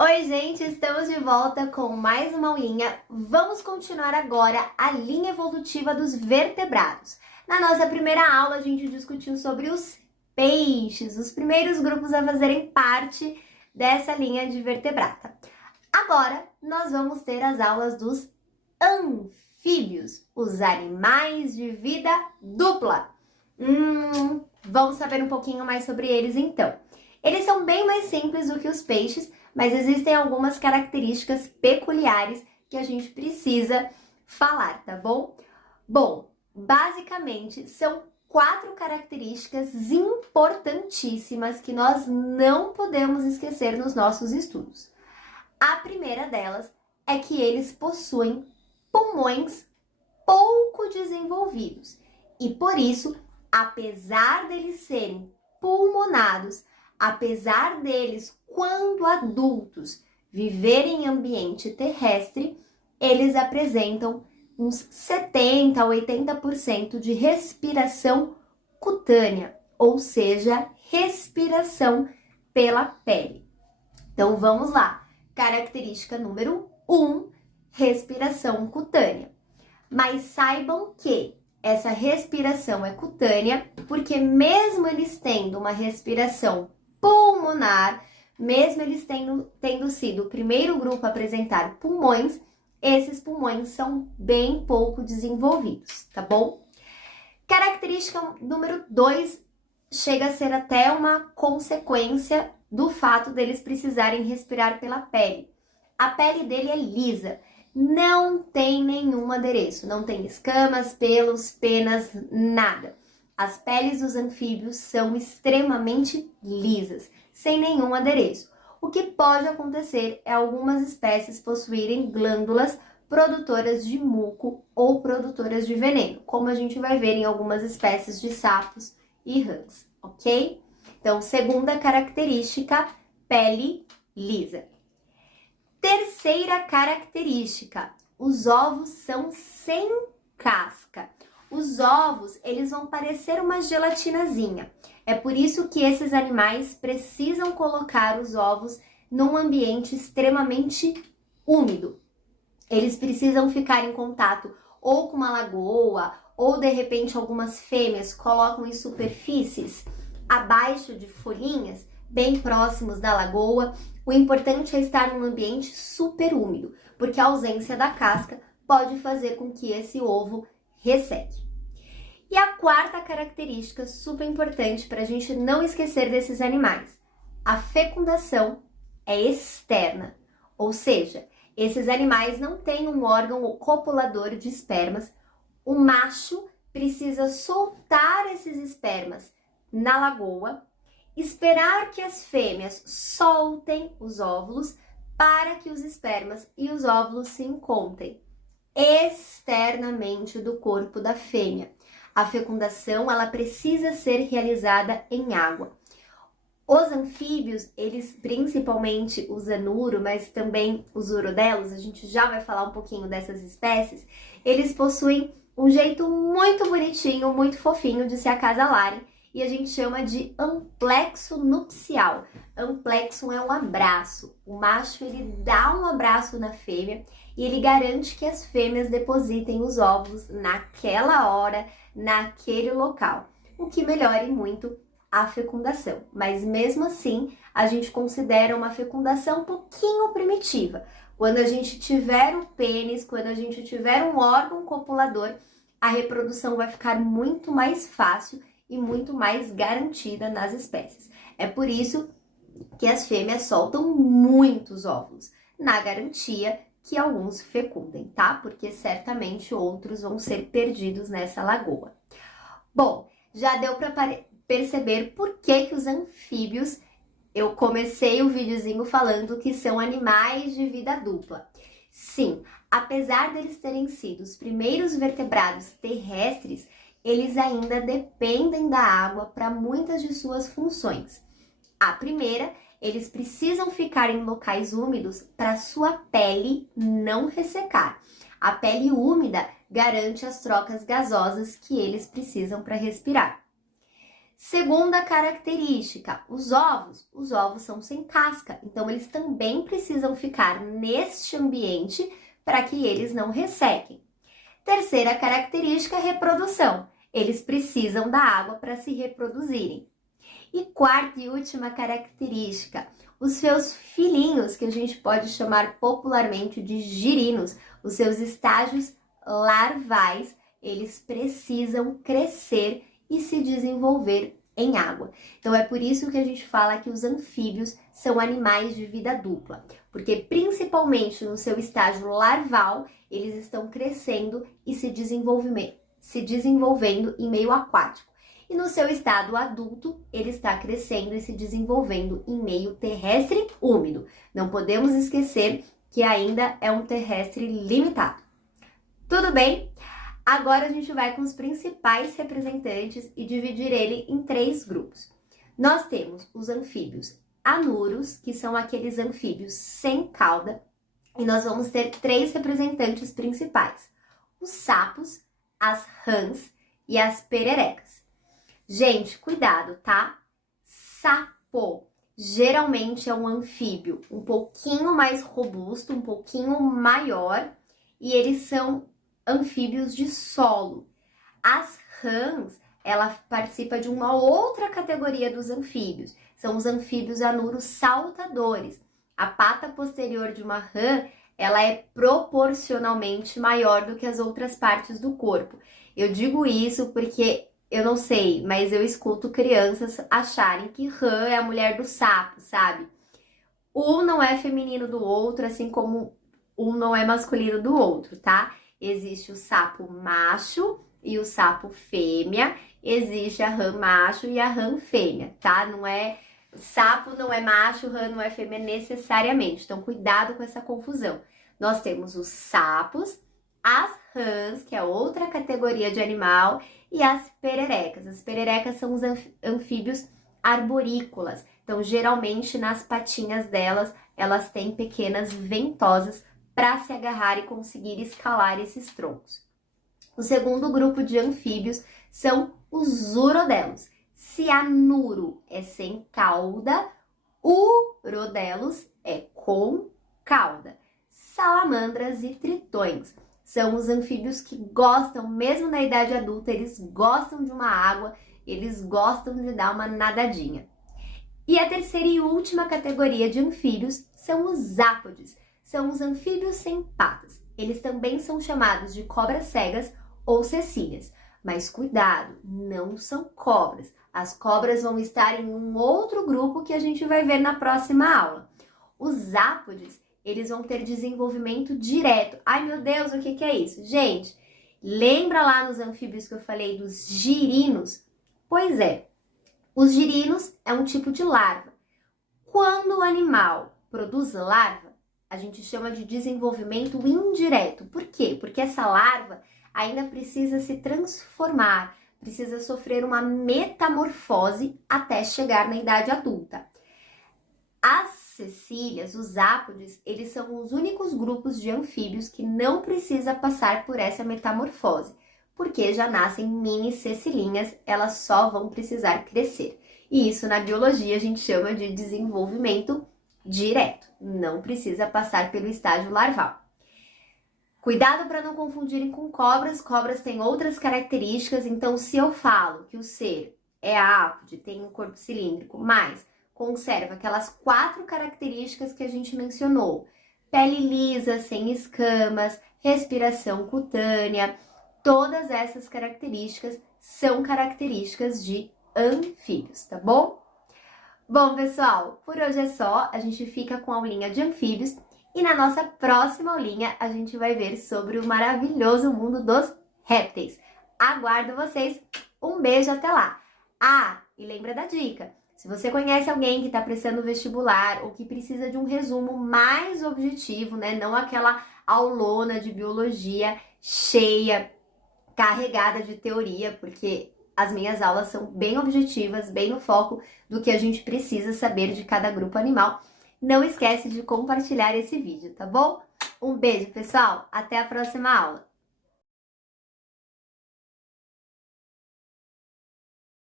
Oi, gente, estamos de volta com mais uma aulinha. Vamos continuar agora a linha evolutiva dos vertebrados. Na nossa primeira aula, a gente discutiu sobre os peixes, os primeiros grupos a fazerem parte dessa linha de vertebrata. Agora, nós vamos ter as aulas dos anfíbios, os animais de vida dupla. Vamos saber um pouquinho mais sobre eles então. Eles são bem mais simples do que os peixes, mas existem algumas características peculiares que a gente precisa falar, tá bom? Bom, basicamente são 4 características importantíssimas que nós não podemos esquecer nos nossos estudos. A primeira delas é que eles possuem pulmões pouco desenvolvidos e por isso, apesar deles serem pulmonados, apesar deles, quando adultos, viverem em ambiente terrestre, eles apresentam uns 70 a 80% de respiração cutânea, ou seja, respiração pela pele. Então vamos lá. Característica número 1, respiração cutânea. Mas saibam que essa respiração é cutânea porque mesmo eles tendo uma respiração pulmonar, mesmo eles tendo sido o primeiro grupo a apresentar pulmões, esses pulmões são bem pouco desenvolvidos, tá bom? Característica número 2 chega a ser até uma consequência do fato deles precisarem respirar pela pele. A pele dele é lisa, não tem nenhum adereço, não tem escamas, pelos, penas, nada. As peles dos anfíbios são extremamente lisas, sem nenhum adereço. O que pode acontecer é algumas espécies possuírem glândulas produtoras de muco ou produtoras de veneno, como a gente vai ver em algumas espécies de sapos e rãs, ok? Então, segunda característica, pele lisa. Terceira característica, os ovos são sem casca. Os ovos, eles vão parecer uma gelatinazinha. É por isso que esses animais precisam colocar os ovos num ambiente extremamente úmido. Eles precisam ficar em contato ou com uma lagoa, ou de repente algumas fêmeas colocam em superfícies abaixo de folhinhas, bem próximos da lagoa. O importante é estar num ambiente super úmido, porque a ausência da casca pode fazer com que esse ovo resseque. E a quarta característica super importante para a gente não esquecer desses animais, a fecundação é externa, ou seja, esses animais não têm um órgão copulador de espermas. O macho precisa soltar esses espermas na lagoa, esperar que as fêmeas soltem os óvulos para que os espermas e os óvulos se encontrem externamente do corpo da fêmea. A fecundação, ela precisa ser realizada em água. Os anfíbios, eles principalmente o zanuro, mas também os urodelos, a gente já vai falar um pouquinho dessas espécies, eles possuem um jeito muito bonitinho, muito fofinho de se acasalarem e a gente chama de amplexo nupcial. Amplexo é um abraço. O macho, ele dá um abraço na fêmea e ele garante que as fêmeas depositem os ovos naquela hora, naquele local, o que melhore muito a fecundação. Mas mesmo assim, a gente considera uma fecundação um pouquinho primitiva. Quando a gente tiver o pênis, quando a gente tiver um órgão copulador, a reprodução vai ficar muito mais fácil e muito mais garantida nas espécies. É por isso que as fêmeas soltam muitos óvulos, na garantia que alguns fecundem, tá? Porque certamente outros vão ser perdidos nessa lagoa. Bom, já deu para perceber por que os anfíbios, eu comecei o videozinho falando que são animais de vida dupla. Sim, apesar deles terem sido os primeiros vertebrados terrestres, eles ainda dependem da água para muitas de suas funções. A primeira, eles precisam ficar em locais úmidos para sua pele não ressecar. A pele úmida garante as trocas gasosas que eles precisam para respirar. Segunda característica, os ovos. Os ovos são sem casca, então eles também precisam ficar neste ambiente para que eles não ressequem. Terceira característica, reprodução. Eles precisam da água para se reproduzirem. E quarta e última característica, os seus filhinhos, que a gente pode chamar popularmente de girinos, os seus estágios larvais, eles precisam crescer e se desenvolver em água. Então é por isso que a gente fala que os anfíbios são animais de vida dupla, porque principalmente no seu estágio larval, eles estão crescendo e se desenvolvendo em meio aquático. E no seu estado adulto, ele está crescendo e se desenvolvendo em meio terrestre úmido. Não podemos esquecer que ainda é um terrestre limitado. Tudo bem? Agora a gente vai com os principais representantes e dividir ele em 3 grupos. Nós temos os anfíbios anuros, que são aqueles anfíbios sem cauda, e nós vamos ter 3 representantes principais: os sapos, as rãs e as pererecas. Gente, cuidado, tá? Sapo geralmente é um anfíbio um pouquinho mais robusto, um pouquinho maior, e eles são anfíbios de solo. As rãs, ela participa de uma outra categoria dos anfíbios. São os anfíbios anuros saltadores. A pata posterior de uma rã, ela é proporcionalmente maior do que as outras partes do corpo. Eu digo isso porque eu não sei, mas eu escuto crianças acharem que rã é a mulher do sapo, sabe? Um não é feminino do outro, assim como um não é masculino do outro, tá? Existe o sapo macho e o sapo fêmea, existe a rã macho e a rã fêmea, tá? Não é sapo não é macho, rã não é fêmea necessariamente. Então cuidado com essa confusão. Nós temos os sapos, as rãs, que é outra categoria de animal, e as pererecas. As pererecas são os anfíbios arborícolas. Então, geralmente, nas patinhas delas, elas têm pequenas ventosas para se agarrar e conseguir escalar esses troncos. O segundo grupo de anfíbios são os urodelos. Se anuro é sem cauda, urodelos é com cauda. Salamandras e tritões são os anfíbios que gostam, mesmo na idade adulta, eles gostam de uma água, eles gostam de dar uma nadadinha. E a terceira e última categoria de anfíbios são os ápodes, são os anfíbios sem patas. Eles também são chamados de cobras cegas ou cecílias. Mas cuidado, não são cobras. As cobras vão estar em um outro grupo que a gente vai ver na próxima aula. Os ápodes, eles vão ter desenvolvimento direto. Ai, meu Deus, o que é isso? Gente, lembra lá nos anfíbios que eu falei dos girinos? Pois é, os girinos é um tipo de larva. Quando o animal produz larva, a gente chama de desenvolvimento indireto. Por quê? Porque essa larva ainda precisa se transformar, precisa sofrer uma metamorfose até chegar na idade adulta. As cecílias, os ápodes, eles são os únicos grupos de anfíbios que não precisa passar por essa metamorfose, porque já nascem mini cecilinhas, elas só vão precisar crescer. E isso na biologia a gente chama de desenvolvimento direto, não precisa passar pelo estágio larval. Cuidado para não confundirem com cobras, cobras têm outras características, então se eu falo que o ser é ápode, tem um corpo cilíndrico, mas conserva aquelas 4 características que a gente mencionou: pele lisa, sem escamas, respiração cutânea, todas essas características são características de anfíbios, tá bom? Bom, pessoal, por hoje é só, a gente fica com a aulinha de anfíbios e na nossa próxima aulinha a gente vai ver sobre o maravilhoso mundo dos répteis. Aguardo vocês, um beijo, até lá! Ah, e lembra da dica, se você conhece alguém que está prestando vestibular ou que precisa de um resumo mais objetivo, né, não aquela aulona de biologia cheia, carregada de teoria, porque as minhas aulas são bem objetivas, bem no foco do que a gente precisa saber de cada grupo animal. Não esquece de compartilhar esse vídeo, tá bom? Um beijo, pessoal! Até a próxima aula!